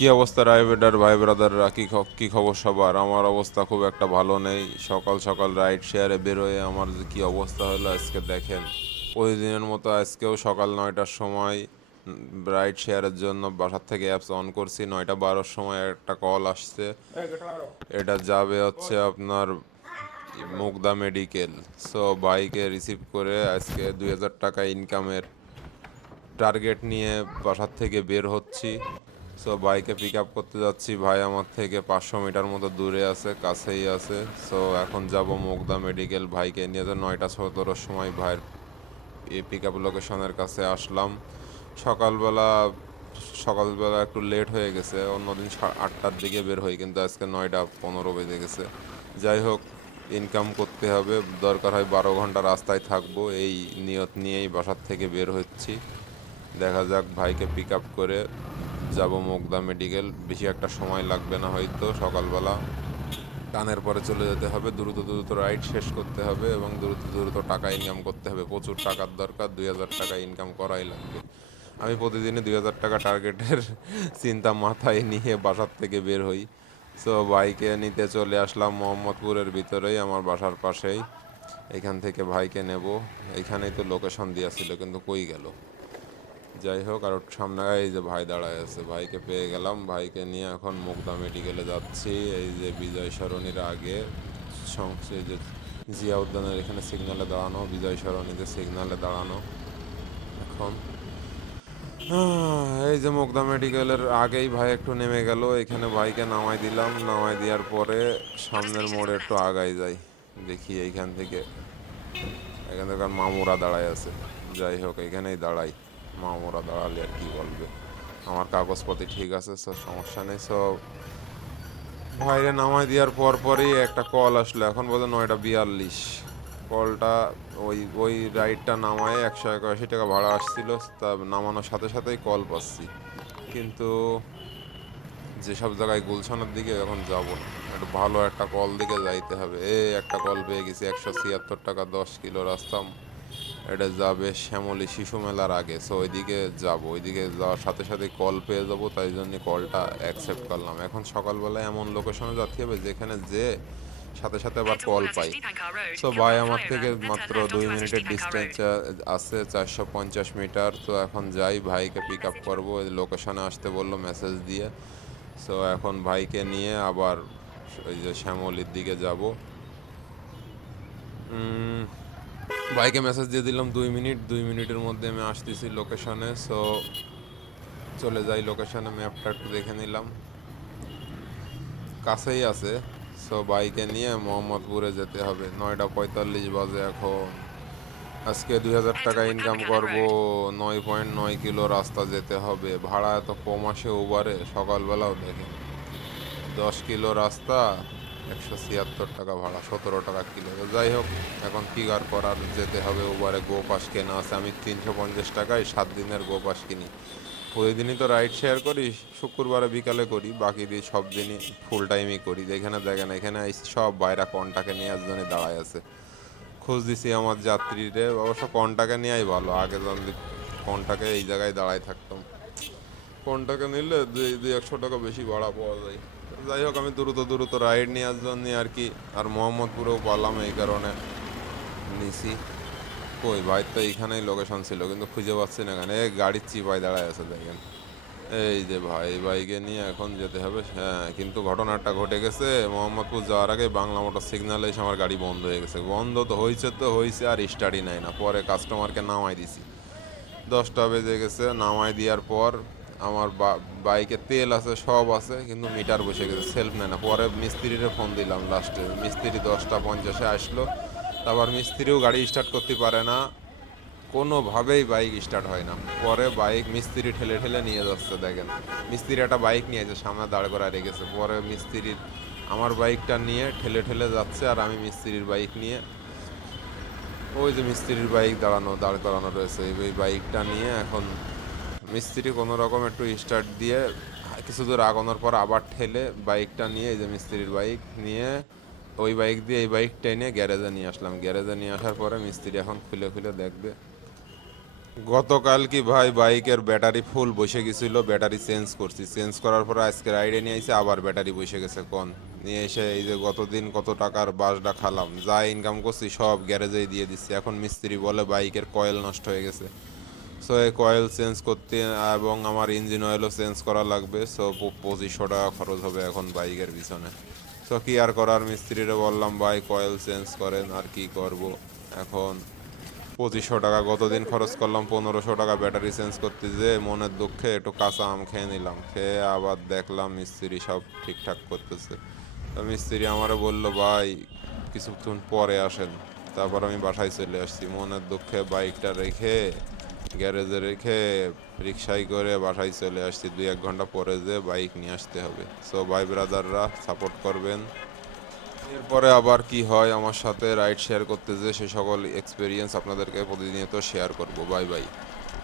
কি অবস্থা রাইডার ভাই ব্রাদাররা, কি খবর সবার? আমার অবস্থা খুব একটা ভালো নেই। সকাল সকাল রাইড শেয়ারে বেরোয় আমার যে কি অবস্থা হলো আজকে দেখেন। প্রতিদিনের মতো আজকেও সকাল 9টার সময় রাইড শেয়ারের জন্য বাসার থেকে অ্যাপস অন করছি। 9:12-র সময় একটা কল আসছে। এটা যাবে হচ্ছে আপনার মুগদা মেডিকেল। সো বাইকে রিসিভ করে আজকে 2000 টাকা ইনকামের টার্গেট নিয়ে বাসার থেকে বের হচ্ছি। সো বাইকে পিক আপ করতে যাচ্ছি। ভাই আমার থেকে 500 মিটার মতো দূরে আছে, কাছেই আছে। সো এখন যাব মুগদা মেডিকেল। ভাইকে নিয়ে যে 9:17-র সময় ভাইয়ের এই পিক আপ লোকেশনের কাছে আসলাম। সকালবেলা সকালবেলা একটু লেট হয়ে গেছে, অন্যদিন 8টার দিকে বের হই, কিন্তু আজকে 9:15 বেজে গেছে। যাই হোক, ইনকাম করতে হবে, দরকার হয় 12 ঘন্টা রাস্তায় থাকবো, এই নিয়ত নিয়েই বাসার থেকে বের হচ্ছি। দেখা যাক, ভাইকে পিক আপ করে যাব মুগদা মেডিকেল। বেশি একটা সময় লাগবে না হয়তো। সকালবেলা টানের পরে চলে যেতে হবে, দ্রুত দ্রুত রাইড শেষ করতে হবে এবং দ্রুত দ্রুত টাকা ইনকাম করতে হবে। প্রচুর টাকার দরকার, 2000 টাকা ইনকাম করাই লাগবে। আমি প্রতিদিনই 2000 টাকা টার্গেটের চিন্তা মাথায় নিয়ে বাসার থেকে বের হই। সো বাইকে নিতে চলে আসলাম মোহাম্মদপুরের ভিতরেই, আমার বাসার পাশেই। এখান থেকে ভাইকে নেব। এইখানেই তো লোকেশন দেওয়া ছিল, কিন্তু কই গেল? যাই হোক, আর সামনে এই যে ভাই দাঁড়ায় আছে, ভাইকে পেয়ে গেলাম। ভাইকে নিয়ে এখন মুগদা মেডিকেলে যাচ্ছি। এই যে বিজয় সরণির আগে এই যে জিয়া উদ্যানের এখানে সিগনালে দাঁড়ানো, বিজয় সরণিতে সিগনালে দাঁড়ানো এখন। এই যে মুগদা মেডিকেলের আগেই ভাই একটু নেমে গেল, এখানে ভাইকে নামাই দিলাম। নামাই দেওয়ার পরে সামনের মোড়ে একটু আগাই যাই, দেখি এখান থেকে আর মামুরা দাঁড়ায় আছে। যাই হোক, এখানেই দাঁড়াই। মামুরা দাঁড়ালে আর কি বলবে, আমার কাগজপত্র ঠিক আছে, সব সমস্যা নেই। সব ভাইরে নামাই দেওয়ার পরই একটা কল আসলো, এখন বোধ হয় 9:42। কলটা ওই রাইডটা নামায় 181 টাকা ভাড়া আসছিল, তা নামানোর সাথে সাথেই কল পাচ্ছি। কিন্তু যেসব জায়গায় গুলশানের দিকে এখন যাব না, একটু ভালো একটা কল দিকে যাইতে হবে। একটা কল পেয়ে গেছি, 176 টাকা 10 কিলো রাস্তা। এটা যাবে শ্যামলী শিশু মেলার আগে। সো ওইদিকে যাব, ওইদিকে যাওয়ার সাথে সাথে কল পেয়ে যাব, তাই জন্য কলটা অ্যাকসেপ্ট করলাম। এখন সকালবেলায় এমন লোকেশনে যেতে হবে যেখানে যে সাথে সাথে আবার কল পাই। সো ভাই আমার থেকে মাত্র 2 মিনিটের ডিস্টেন্স আছে, 450 মিটার। তো এখন যাই, ভাইকে পিক আপ করবো। লোকেশনে আসতে বললো মেসেজ দিয়ে। সো এখন ভাইকে নিয়ে আবার ওই যে শ্যামলীর দিকে যাব। বাইকে মেসেজ দিয়ে দিলাম 2 মিনিট, 2 মিনিটের মধ্যে আমি আসতেছি লোকেশনে। সো চলে যাই লোকেশনে, ম্যাপটা একটু দেখে নিলাম, কাছেই আছে। সো বাইকে নিয়ে মোহাম্মদপুরে যেতে হবে। 9:45 বাজে এখন। আজকে 2000 টাকা ইনকাম করব। 9.9 কিলো রাস্তা যেতে হবে। ভাড়া এত কম আসে উবারে, সকালবেলাও দেখেন 10 কিলো রাস্তা 176 টাকা ভাড়া, 17 টাকা কিলো। যাই হোক, এখন কি আর করার, যেতে হবে উবারে। গো পাস কেনা আছে, আমি 350 টাকায় 7 দিনের গো পাস কিনি। প্রতিদিনই তো রাইড শেয়ার করি, শুক্রবারে বিকালে করি, বাকি দিয়ে সব দিনই ফুল টাইমই করি। যেখানে দেখেন এখানে সব বাইরা কন্টাকে নেওয়ার জন্য দাঁড়ায় আছে। খোঁজ দিছি আমার যাত্রীরে, অবশ্য কন্টাকে নেওয়াই ভালো। আগে জানলে কন্টাকে এই জায়গায় দাঁড়ায় থাকতাম। কোনটাকে নিলে 200-100 টাকা বেশি ভাড়া পাওয়া যায়। যাই হোক, আমি দ্রুত দ্রুত রাইড নেওয়ার জন্য আর কি, আর মোহাম্মদপুরেও পালাম এই কারণে নিছি। কই ভাই, তো এইখানেই লোকেশন ছিল, কিন্তু খুঁজে পাচ্ছি না। এখানে গাড়ির চিপায় দাঁড়ায় আছে দেখেন। এই যে ভাই, বাইকে নিয়ে এখন যেতে হবে। হ্যাঁ, কিন্তু ঘটনাটা ঘটে গেছে মোহাম্মদপুর যাওয়ার আগে বাংলা মোটর সিগনালে এসে আমার গাড়ি বন্ধ হয়ে গেছে। বন্ধ তো হয়েছে, আর স্টার্টই নেয় না। পরে কাস্টমারকে নামাই দিছি, 10টা বেজে গেছে। নামাই দেওয়ার পর আমার বাইকে তেল আছে, সব আছে, কিন্তু মিটার বসে গেছে, সেলফ নেয় না। পরে মিস্ত্রিরে ফোন দিলাম, লাস্টে মিস্ত্রি 10টা 50-এ আসলো। তারপর মিস্ত্রিও গাড়ি স্টার্ট করতে পারে না, কোনোভাবেই বাইক স্টার্ট হয় না। পরে বাইক মিস্ত্রি ঠেলে ঠেলে নিয়ে যাচ্ছে দেখেন। মিস্ত্রি একটা বাইক নিয়েছে, সামনে দাঁড় করা রেখেছে। পরে মিস্ত্রির আমার বাইকটা নিয়ে ঠেলে ঠেলে যাচ্ছে, আর আমি মিস্ত্রির বাইক নিয়ে, ওই যে মিস্ত্রির বাইক দাঁড় করানো রয়েছে, এই বাইকটা নিয়ে এখন মিস্ত্রি কোনো রকম একটু স্টার্ট দিয়ে কিছু দূর আগানোর পর আবার ঠেলে বাইকটা নিয়ে, এই যে মিস্ত্রির বাইক নিয়ে, ওই বাইক দিয়ে এই বাইকটা নিয়ে গ্যারেজে নিয়ে আসলাম। গ্যারেজে নিয়ে আসার পরে মিস্ত্রি এখন খুলে খুলে দেখবে। গতকাল কি ভাই বাইকের ব্যাটারি ফুল বসে গেছিল, ব্যাটারি চেঞ্জ করছি, চেঞ্জ করার পরে আজকে রাইডে নিয়ে আইসে আবার ব্যাটারি বসে গেছে কোন নিয়ে এসে এই যে গতদিন কত টাকার বাসটা খালাম, যা ইনকাম করছি সব গ্যারেজেই দিয়ে দিচ্ছি। এখন মিস্ত্রি বলে বাইকের কয়েল নষ্ট হয়ে গেছে, সো এই কয়েল চেঞ্জ করতে এবং আমার ইঞ্জিন অয়েলও চেঞ্জ করা লাগবে। সো 2500 টাকা খরচ হবে এখন বাইকের পিছনে। সো কি আর করার, মিস্ত্রিরে বললাম ভাই কয়েল চেঞ্জ করেন, আর কি করব এখন। 2500 টাকা গতদিন খরচ করলাম, 1500 টাকা ব্যাটারি চেঞ্জ করতে, যে মনের দুঃখে একটু কাঁচা আম খেয়ে নিলাম, খেয়ে আবার দেখলাম মিস্ত্রি সব ঠিকঠাক করতেছে। তো মিস্ত্রি আমারে বলল ভাই কিছুক্ষণ পরে আসেন। তারপর আমি বাসায় চলে আসছি মনের দুঃখে, বাইকটা রেখে গ্যারেজে রেখে রিক্সায় করে বাসায় চলে আসছি। 2-1 ঘন্টা পরে যে বাইক নিয়ে আসতে হবে। সো ভাই ব্রাদাররা সাপোর্ট করবেন। এরপরে আবার কি হয় আমার সাথে রাইড শেয়ার করতে, যে সে সকল এক্সপিরিয়েন্স আপনাদেরকে প্রতিনিয়ত শেয়ার করব। Bye bye.